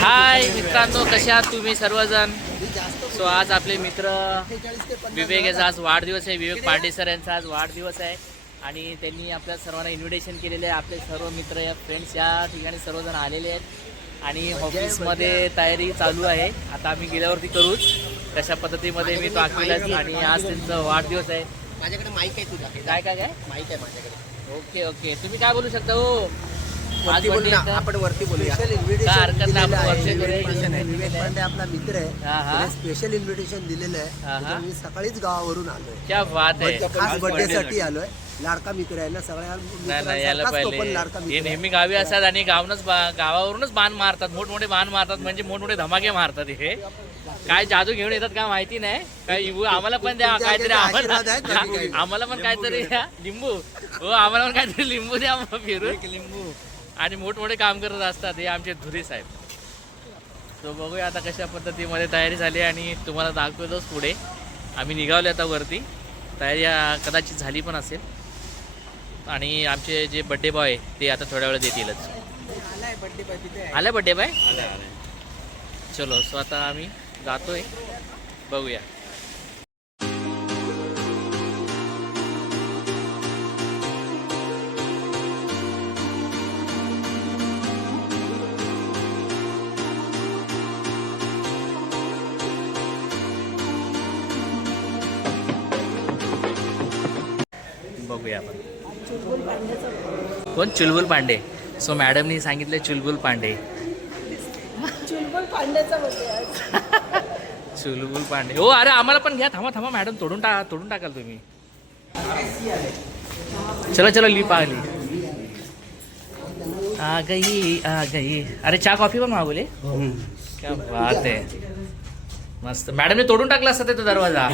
हाय मित्रांनो कसे आहात तुम्ही सर्वजण? सो आज आपले मित्र विवेक याचा आज वाढदिवस आहे. विवेक पांडे सर यांचा आज वाढदिवस आहे. आणि त्यांनी आपल्या सर्वांना इन्व्हिटेशन केलेले आहे. आपले सर्व मित्र या फ्रेंड्स या ठिकाणी सर्वजण आलेले आहेत. आणि ऑफिसमध्ये तयारी चालू आहे. आता आम्ही गेल्यावरती करूच. कशा पद्धतीमध्ये मी दाखविलाच आणि आज त्यांचा वाढदिवस आहे. माझ्याकडे माईक आहे तुझा काय काय काय? माईक आहे माझ्याकडे. Okay okay. तुम्ही काय बोलू शकता हो? वरती बोलू birthday ना आहे तर- आपण वरती बोलूया. काय हरकत नाही, आपण वरती. विवेक पांडे आपला मित्र हा, हा. आहे स्पेशल इन्व्हिटेशन दिलेलं आहे. हा, हा. त्याच्यामुळे मी सकाळीच गावावरून आलोय. क्या बात आहे. खास बर्थडे साठी आलोय. लाडका मित्र आहे ना सगळ्या नाही नाही यायला मित्रांसारखाच तो पण पाहिजे. लाडका हे मित्र आहे. नेहमी गावी असतात आणि गावनच बा- गावावरूनच बाण मारतात. मोठमोठे बाण मारतात म्हणजे मोठमोठे धमाके मारतात हे. काय जादू घेऊन येतात काय माहिती नाही. काय इवू आम्हाला पण द्या तुमच्या काहीतरी आम्हाला आशीर्वाद आहेत. आम्हाला पण काहीतरी द्या लिंबू. हो आम्हाला पण काहीतरी लिंबू द्या मग फिरून. लिंबू. आणि मोठमोठे काम करत असतात हे आमचे धुरी साहेब. तो बघूया आता कशा पद्धतीमध्ये तयारी झाली आणि तुम्हाला दाखवतोच पुढे. आम्ही निघावले आता वरती. तयारी कदाचित झाली पण असेल. आणि आमचे जे बड्डे बॉय ते आता थोड्या वेळ देतीलच आलं बड्डे बॉय चलो सो आता आम्ही जातोय. बघूया. बघूया आपण. कोण? चुलबुल पांडे. सो मॅडमनी सांगितले चुलबुल पांडे. चुलबुल आज. चुलबुल पांडे. हो अरे आम्हाला पण घ्या. थांबा थांबा मॅडम तोडून टाका तोडून टाकाल तुम्ही. चलो चलो ली पागली आ गई आ गई. अरे चहा कॉफी पण मागवले? क्या बात आहे. मस्त. मॅडमने तोडून टाकला असता तो दरवाजा.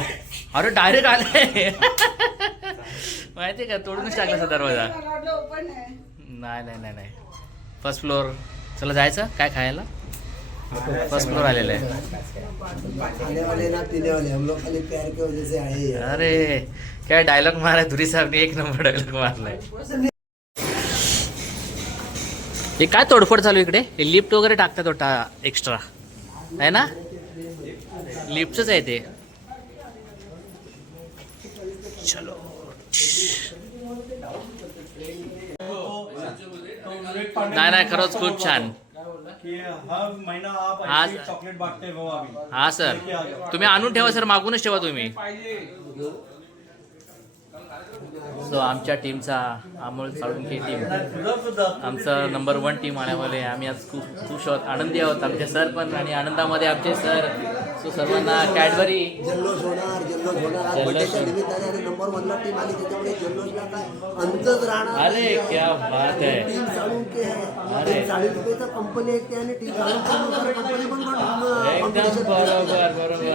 अरे डायरेक्ट आले. माहिती का? तोडूनच टाकला दरवाजा. नाही नाही नाही नाही. फर्स्ट फ्लोअर चला जायचं? काय खायला? फर्स्ट फ्लोअर आलेलं आहे. अरे काय डायलॉग माराय धुरी साहेबने एक नंबर डायलॉग मारलाय हे. काय तोडफोड चालू इकडे? हे लिफ्ट वगैरे टाकतात वाटतं एक्स्ट्रा आहे ना? लिफ्टच आहे ते. चलो. नाही नाही खरंच खूप छान. हो हा सर. तुम्ही आणून ठेवा सर. मागूनच ठेवा तुम्ही. सो आमच्या टीमचा अमोल साळुंके टीम आमचा नंबर वन टीम आल्यामुळे आम्ही आज खूप खुश आहोत आनंदी आहोत. आमचे सर पण आणि आनंदामध्ये आमचे सर सो सर्वांना कॅडबरी जल्लोष होणार जल्लोष होणार. आज जल्लोष बर्थडेच्या होणार. निमित्ताने आणि नंबर वनला टीम आली. त्याच्यामुळे जल्लोषला काय अंतच राहणार अरे क्या बात है टीम साळुंके अरे. आहे टीम साळुंकेचं कंपनी आहे ते आणि टीम साळुंके कंपनी पण एकदम बरोबर बरोबर.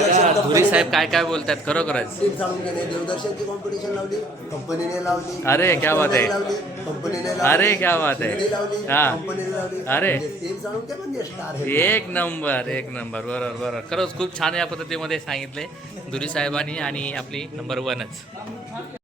अरे, धुरी साहेब काय काय बोलतात? खरोखरच. टीम साळुंकेने देवदर्शनची कॉम्पिटिशन लावली. कंपनीने लावली. अरे, क्या बात है. कंपनीने अरे, क्या बात है. हा. अरे. एक नंबर एक नंबर बरोबर बरोबर खरंच खूप छान या पद्धतीमध्ये सांगितले धुरी साहेबांनी आणि आपली नंबर वनच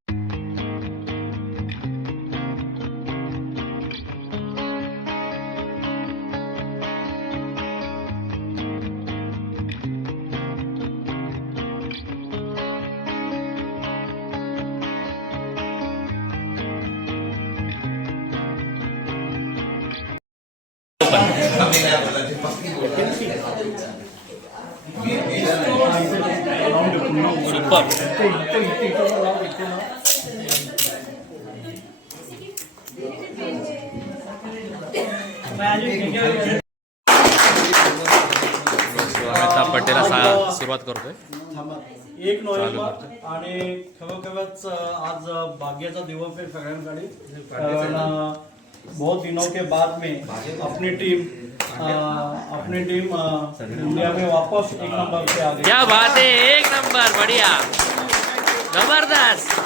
सा- सुरुवात करतोय. एक नोव्हेंबर आणि खरोखरच अं, आज भाग्याचा दिवस आहे सगळ्यांकडे बहुत दिनों के बाद में अपनी टीम अं, अपनी टीम इंडिया में वापस एक नंबर पे आ गई। क्या बात है एक नंबर बढ़िया। ज़बरदस्त।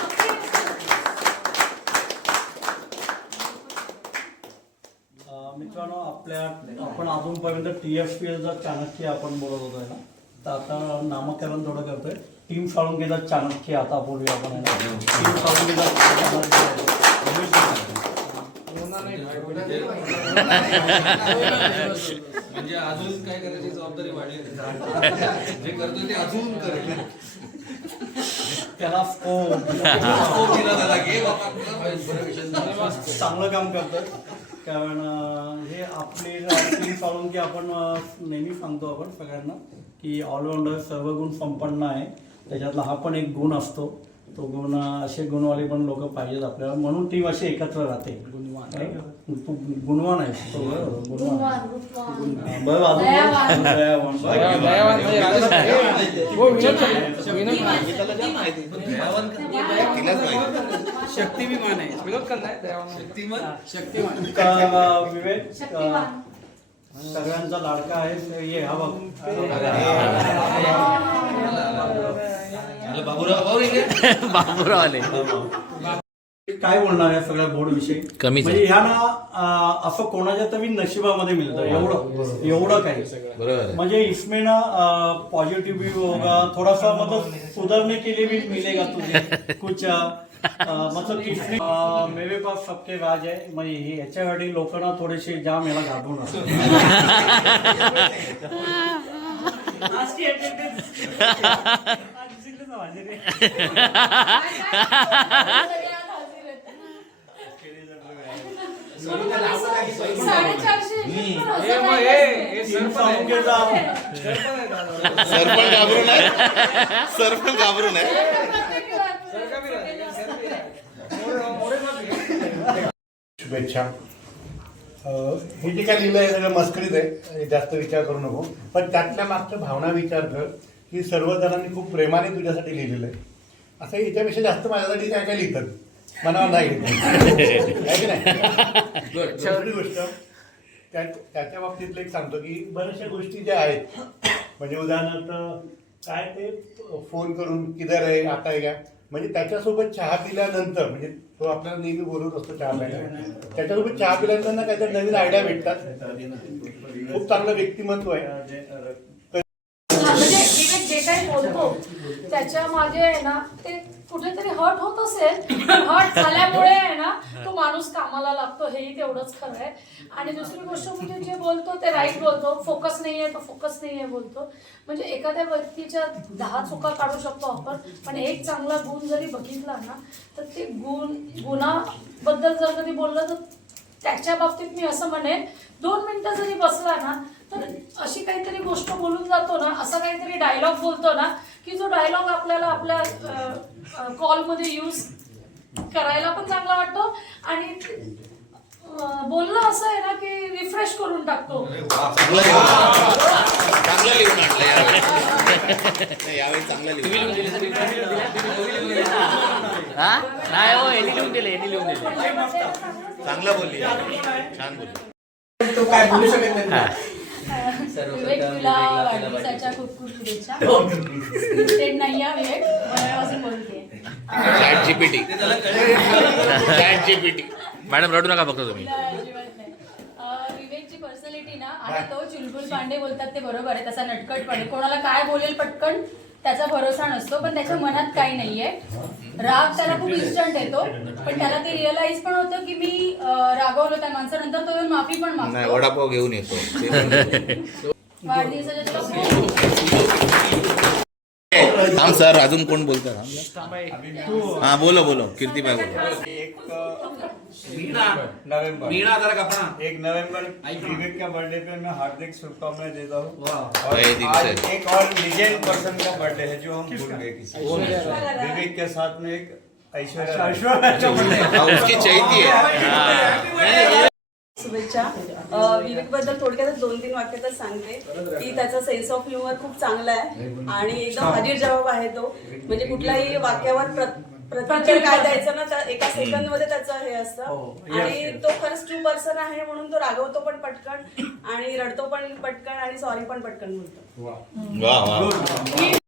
मित्रांनो आपल्या आपण अजूनपर्यंत टी एफ़ पी एलचा चाणक्य आपण बोलत होतोय ना? तर आता नामकरण थोडं करतोय. टीम साळुंकेचा चाणक्य आता बोलूया आपण. टीम साळुंकेचा चाणक्य. म्हणजे अजून काय करायची जबाबदारी वाढली जे करतो ते अजून करेल. त्याला चांगलं काम करतात. कारण हे आपले टीम चालून की आपण नेहमी सांगतो आपण सगळ्यांना की ऑलराऊंडर सर्व गुण संपन्न आहे. त्याच्यातला हा पण एक गुण असतो. तो गुण असे गुणवाले पण लोक पाहिजेत आपल्याला. म्हणून टीम अशी एकत्र राहते. तू गुणवान आहे. तो गुणवान. बरं अजून दयावान. दयावान. शक्तिमान आहे. करणार विवेक सगळ्यांचा लाडका आहे. ये हा बघ. बाबूराव आले. काय बोलणार या सगळ्या बोर्ड विषयी कमीच आहे. म्हणजे ह्या ना अं, असं कोणाच्या तरी नशिबामध्ये मिळतं. एवढं एवढं काही. बरोबर आहे. म्हणजे इसमें ना पॉझिटिव्ह भी होगा थोड़ा सा मतलब सुधरने के लिए भी मिलेगा तुझे. कुछ मतलब इसमें अं, मेरे पास सबके राज आहे म्हणजे हे याच्यासाठी लोक ना थोडेसे जाम याला घाबरून साडेचारशे हे सरपण घाबरून आहे सरपण घाबरून आहे शुभेच्छा हे जे काय लिहिलं आहे सगळं मस्करीत आहे जास्त विचार करू नको. पण त्यातल्या मागचं भावना विचार कर. की सर्व जणांनी खूप प्रेमाने तुझ्यासाठी लिहिलेलं आहे. असं याच्यापेक्षा जास्त माझ्यासाठी काय काय लिहितात? मनावर नाही दुसरी गोष्ट त्या त्याच्या बाबतीतलं एक सांगतो की बऱ्याचशा गोष्टी ज्या आहेत म्हणजे उदाहरणार्थ काय ते फोन करून किधर आहे आता आहे का? म्हणजे त्याच्यासोबत चहा पिल्यानंतर म्हणजे तो आपल्याला नेहमी बोलत असतो चहा प्यायला. त्याच्यासोबत चहा पिल्यानंतर ना काहीतरी नवीन आयडिया भेटतात. खूप चांगलं व्यक्तिमत्व आहे हा, म्हणजे विवेक जे काही बोलतो. त्याच्यामागे आहे ना ते कुठेतरी हर्ट होत असेल हर्ट झाल्यामुळे आहे ना तो माणूस कामाला लागतो. हेही तेवढंच खरं आहे. आणि दुसरी गोष्ट म्हणजे जे बोलतो ते राईट बोलतो. फोकस नाही आहे तो फोकस नाही आहे बोलतो. म्हणजे एखाद्या व्यक्तीच्या दहा चुका काढू शकतो आपण पण एक चांगला गुण जरी बघितला ना तर ते गुण गुणाबद्दल जर कधी बोललं तर त्याच्या बाबतीत मी असं म्हणेन दोन मिनिटं जरी बसला ना तर अशी काहीतरी गोष्ट बोलून जातो ना असा काहीतरी डायलॉग बोलतो ना की जो डायलॉग आपल्याला आपल्या कॉलमध्ये यूज करायला पण चांगला वाटतो आणि बोलणं असं आहे ना की रिफ्रेश करून टाकतो. चांगलं लिहून चांगलं आणलं यावेळी. नाही, यावेळी चांगलं लिहून हा? नाही हो यांनी लिहून दिले यांनी लिहून दिले. चांगलं बोलली. छान बोलली. विवेक तुला वाढदिवसाच्या खूप खूप शुभेच्छा. नाही आहे विवेक. मनापासून बोलते chat GPT chat GPT madam रडू नका फक्त तुम्ही. तुला अजिबात नाही. अं, विवेकची पर्सनॅलिटी ना आहे तो चुलबुल पांडे बोलतात ते बरोबर आहे तसा नटखटपणे कोणाला काय बोलेल पटकन त्याचा भरोसा नसतो पण त्याच्या मनात काही नाहीये. राग त्याला खूप इन्स्टंट येतो पण त्याला ते रिअलाइज पण होतं की मी रागवलो त्या माणसानंतर तो येऊन माफ़ी पण नाही मागतो वडापाव घेऊन येतो. वाढदिवसाच्या तुला थांब सर अजून कोण बोलतात हा बोलो बोलो. कीर्तिबाई बोलो. नवंबर मीणा जरा कपडा एक नवंबर विवेक का बर्थडे पे मैं हार्दिक शुभकामनाएँ देता हूँ. और दिन आज से। एक और लीजेंड पर्सन का बर्थडे है जो हम भूल गए किसी विवेक के साथ में एक उसकी चैती है. शुभेच्छा. विवेकबद्दल थोडक्यात दोन तीन वाक्यातच सांगते. की त्याचा सेन्स ऑफ ह्युमर खूप चांगला आहे. आणि एकदम हाजीर जबाब आहे तो. म्हणजे कुठल्याही वाक्यावर प्र- प्रत्युत्तर काय द्यायचं ना तर एका सेकंदमध्ये त्याचं हे हो, असतं yes, आणि. तो खरंच ट्रू पर्सन आहे म्हणून तो रागवतो पण पटकन. आणि रडतो पण पटकन आणि सॉरी पण पटकन बोलतो. वा. वा त्याच्या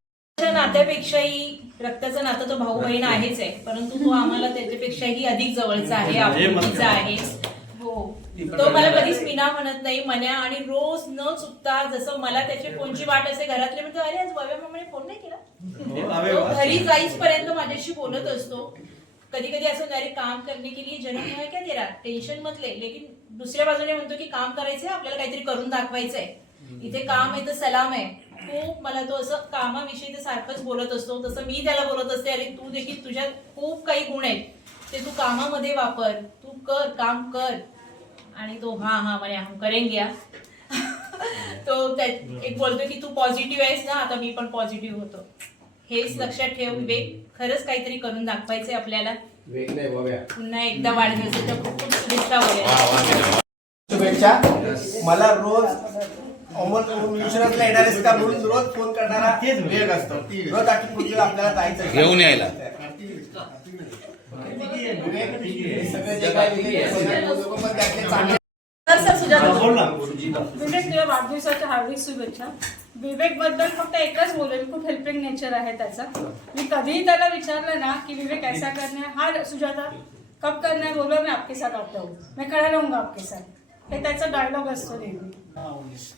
नात्यापेक्षाही रक्ताचं नातं तो भाऊ बहीण आहेच आहे. परंतु तो आम्हाला त्याच्यापेक्षाही अधिक जवळचा आहे आपुलकीचा आहे. हो. तो मला कधीच मीना म्हणत नाही मन्या आणि रोज न चुकता जसं मला त्याची फोनची वाट असे घरातले म्हणतो अरे आज बव्या मामाने फोन नाही केला? तो घरी जाईच पर्यंत माझ्याशी बोलत असतो. कधी कधी असं अरे काम करने के लिए जन्म हुआ है क्या तेरा? टेंशन मत ले लेकिन दुसऱ्या बाजूने म्हणतो की काम करायचंय आपल्याला काहीतरी करून दाखवायचंय. इथे काम आहे तर सलाम आहे. खूप मला तो असं कामाविषयी ते सारखंच बोलत असतो. तसं मी त्याला बोलत असते अरे तू देखील तुझ्यात खूप काही गुण आहेत. ते तू कामामध्ये वापर. तू कर काम कर. आणि तो हा हा म्हणे हम करेंगे हा. तो त्या एक बोलतो की तू पॉझिटिव्ह आहेस ना आता मी पण पॉझिटिव्ह होतो. हेच लक्षात ठेव विवेक. खरंच काहीतरी करून दाखवायचंय आपल्याला. पुन्हा एकदा वाढदिवसाच्या खूप खूप शुभेच्छा शुभेच्छा. मला रोज अमोल का म्हणून रोज फोन करणारा वेग असतो. रोज आठवण आपल्याला जायचं. घेऊन यायला. सगळे जे काही विवेक वाढदिवसाच्या हार्दिक शुभेच्छा. विवेकबद्दल फक्त एकच बोलेल खूप हेल्पिंग नेचर आहे त्याचा. मी कधीही त्याला विचारलं ना की विवेक ऐसा करना है. हा सुजाता कब करना है? बोलो मैं आपके साथ आता हूँ मैं खड़ा रहूंगा आपके साथ. हे त्याचा डायलॉग असतो नेहमी.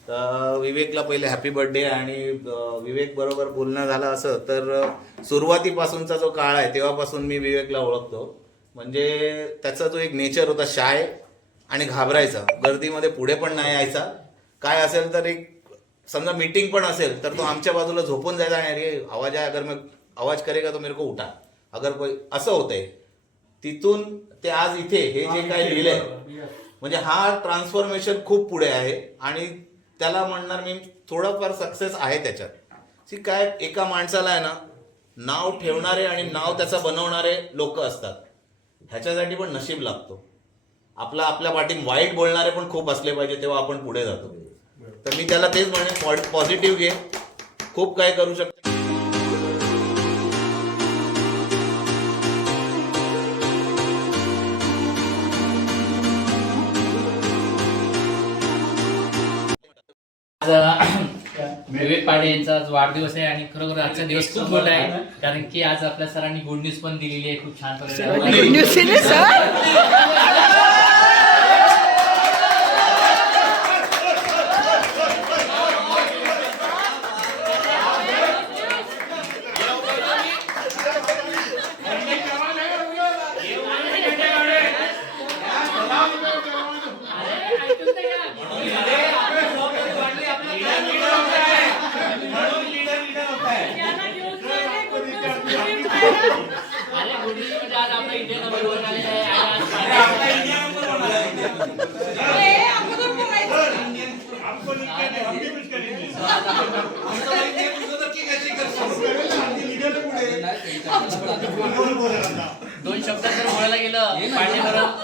तर विवेकला पहिले हॅपी बर्थडे आणि विवेक बरोबर बोलणं झालं असं तर सुरुवातीपासूनचा जो काळ आहे तेव्हापासून मी विवेकला ओळखतो. म्हणजे त्याचा जो एक नेचर होता शाय आणि घाबरायचा. गर्दीमध्ये पुढे पण नाही यायचा. काय असेल तर एक समजा मीटिंग पण असेल तर तो आमच्या बाजूला झोपून जायचा आणि अरे आवाज आहे अगर मैं आवाज करेगा तो मेरे को उठा. अगर कोई असं होतंय. तिथून ते आज इथे हे जे काय लिहिलंय म्हणजे हा ट्रान्सफॉर्मेशन खूप पुढे आहे आणि त्याला म्हणणार मी थोडंफार सक्सेस आहे त्याच्यात. सी काय एका माणसाला आहे ना नाव ठेवणारे आणि नाव त्याचं बनवणारे लोक असतात. ह्याच्यासाठी पण नशीब लागतो. आपला आपल्या पाठी वाईट बोलणारे पण खूप असले पाहिजे तेव्हा आपण पुढे जातो. तर मी त्याला तेच म्हणेन पॉझिटिव्ह घे. खूप काय करू शकतो. विवेक पाडे यांचा आज वाढदिवस आहे आणि खरोखर आजचा दिवस खूप मोठा आहे. कारण की आज आपल्या सरांनी गुड न्यूज पण दिलेली आहे. खूप छान प्रकारे আচ্ছা, ঠিক আছে। दोन शब्दात जर बोलायला गेलं पांडे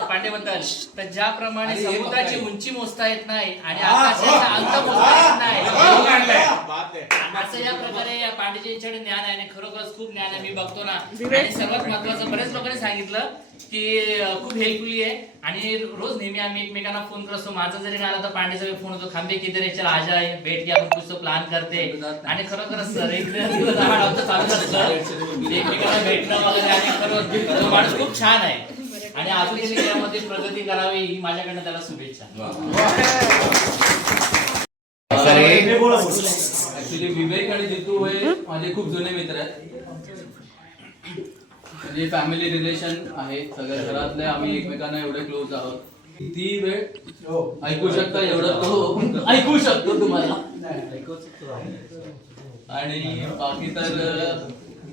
पांडेबद्दल तर ज्याप्रमाणे समुद्राची उंची मोजता येत नाही आणि आकाशाचा अंत मोजता येत नाही. असं या प्रकारे या पांडेच्या यांच्याकडे ज्ञान आहे आणि खरोखरच खूप ज्ञान आहे. मी बघतो ना आणि सर्वात महत्वाचं बरेच लोकांनी सांगितलं की खूप हेल्पफुली आहे. आणि रोज नेहमी आम्ही एकमेकांना फोन करत. असतो माझा जरी आला तर पांडेचा फोन होतो. खांबे किती रे चला आजा आहे. भेट की आपण कुछ प्लॅन करते. आणि खरोखरच सर एक दिवस आम्हाला चालूच असतं. एकमेकांना भेटणं वगैरे आणि खरंच तो माणूस खूप छान आहे. आणि अजून त्यांनी त्यामध्ये प्रगती करावी ही माझ्याकडनं त्याला शुभेच्छा. हे बोला. ऍक्च्युली विवेक आणि जितू हे माझे खूप जुने मित्र आहेत. म्हणजे फॅमिली रिलेशन आहे. सगळ्या घरातले आम्ही एकमेकांना एवढे क्लोज आहोत. ती वेळ ऐकू शकता एवढं तो ऐकू शकतो तुम्हाला. आणि बाकी तर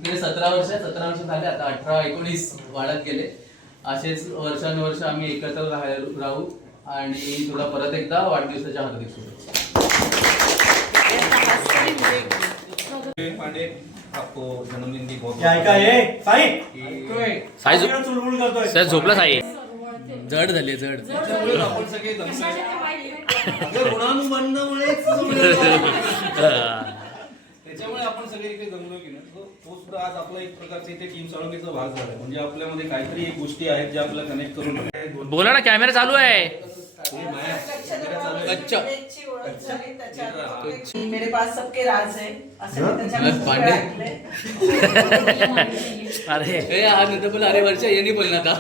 सतरा वर्ष सतरा वर्ष झाले आता अठरा एकोणीस वाढत गेले. असेच वर्षानुवर्ष आम्ही एकत्र राहायला राहू आणि तुला परत एकदा वाढदिवसाच्या हार्दिक शुभेच्छा. साई? झोपला साई. जड झाले जड. सगळे. त्याच्यामुळे आपण सगळे इथे जमलो की नाही. तो तो सुद्धा आज आपला एक प्रकारचा इथे टीम साळुंकेचा भाग झाला म्हणजे आपल्यामध्ये काहीतरी एक गोष्टी आहेत ज्या आपल्याला कनेक्ट करून बोला ना कॅमेरा चालू आहे. अच्छा. मेरे पास सबके राज है. अरे. नंतर बोला अरे वर्षा यांनी बोलला आता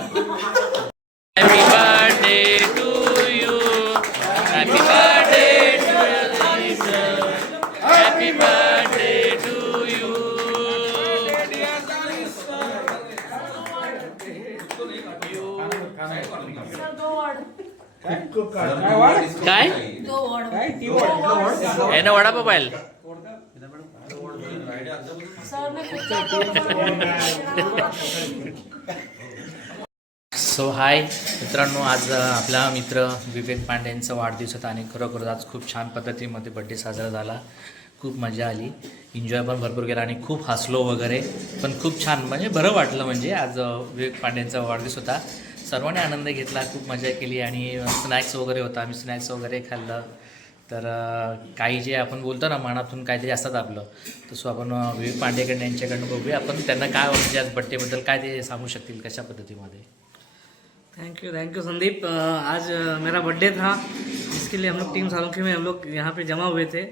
happy birthday to you happy birthday sir, though word. काय यानं वडापाव पाहिलं सो हाय मित्रांनो आज आपला मित्र विवेक पांडेंचा वाढदिवस होता आणि खरोखर आज खूप छान पद्धतीमध्ये बड्डे साजरा झाला. खूप मजा आली. एन्जॉय पण भरपूर केला आणि खूप हसलो वगैरे. पण खूप छान म्हणजे बरं वाटलं म्हणजे आज विवेक पांडेंचा वाढदिवस होता. सर्वांनी आनंद घेतला खूप मजा केली आणि स्नॅक्स वगैरे होता. आम्ही स्नॅक्स वगैरे खाल्लं. तर काही जे आपण बोलतो ना मनातून काहीतरी असतात आपलं. तसं आपण अ, विवेक पांडेकडनं यांच्याकडनं बघूया. आपण त्यांना काय म्हणजे आज बड्डेबद्दल काय ते सांगू शकतील कशा पद्धतीमध्ये? Thank you thank you Sandeep. आज मेरा बर्थडे था. जिसके लिए हम लोग टीम सालुंखी में हम लोग यहाँ पे जमा हुए थे.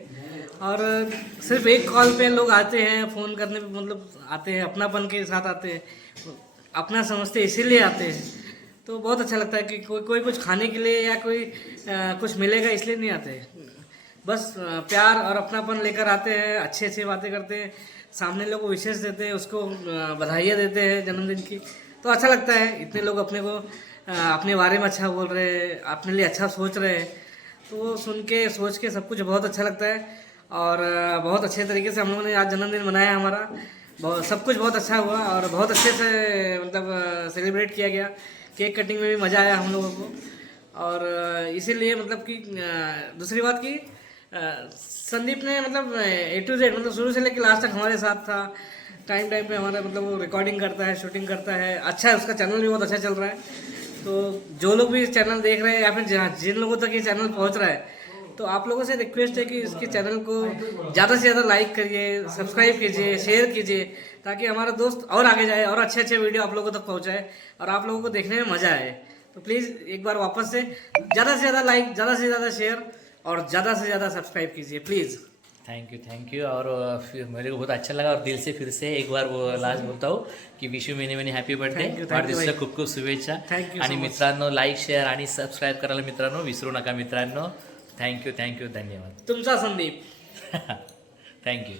और सिर्फ एक कॉल पे लोग आते हैं फ़ोन करने पे मतलब आते हैं अपनापन के साथ आते हैं. अपना समझते इसीलिए आते हैं. तो बहुत अच्छा लगता है कि कोई कोई कुछ खाने के लिए या कोई अ, कुछ मिलेगा इसलिए नहीं आते। बस प्यार और अपनापन लेकर आते हैं अच्छी अच्छी बातें करते हैं सामने लोगों को विशेष देते हैं उसको बधाइयाँ देते हैं जन्मदिन की। तो अच्छा लगता है इतने लोग अपने को अपने बारे में अच्छा बोल रहे हैं अपने लिए अच्छा सोच रहे हैं। तो सुन के सोच के सब कुछ बहुत अच्छा लगता है और बहुत अच्छे तरीके से हम लोगों ने आज जन्मदिन मनाया हमारा। बहुत सब कुछ बहुत अच्छा हुआ और बहुत अच्छे से मतलब सेलिब्रेट किया गया। केक कटिंग में भी मज़ा आया हम लोगों को। और इसीलिए मतलब कि दूसरी बात की संदीप ने मतलब ए टू जेड मतलब शुरू से लेकर लास्ट तक हमारे साथ था। टाइम टाइम पे हमारा मतलब वो रिकॉर्डिंग करता है शूटिंग करता है। अच्छा है, उसका चैनल भी बहुत अच्छा चल रहा है। तो जो लोग भी इस चैनल देख रहे हैं या फिर जिन लोगों तक ये चैनल पहुँच रहा है तो आप लोगों से रिक्वेस्ट है कि इसके चैनल को ज़्यादा से ज़्यादा लाइक करिए सब्सक्राइब कीजिए शेयर कीजिए ताकि हमारा दोस्त और आगे जाए और अच्छे अच्छे वीडियो आप लोगों तक पहुँचाए और आप लोगों को देखने में मज़ा आए। तो प्लीज़ एक बार वापस से ज़्यादा से ज़्यादा लाइक ज़्यादा से ज़्यादा शेयर और ज़्यादा से ज़्यादा सब्सक्राइब कीजिए please thank you thank you और फिर मेरे को बहुत अच्छा लगा और दिल से फिर से एक बार वो लास्ट बोलता हूँ की wish you many many happy birthday वाढदिवसाच्या. खूप खूप शुभेच्छा। आणि. मित्रांनो लाईक शेअर आणि सबस्क्राईब करायला मित्रांनो विसरू नका मित्रांनो। थँक्यू थँक्यू धन्यवाद. तुमचा संदीप. थँक्यू.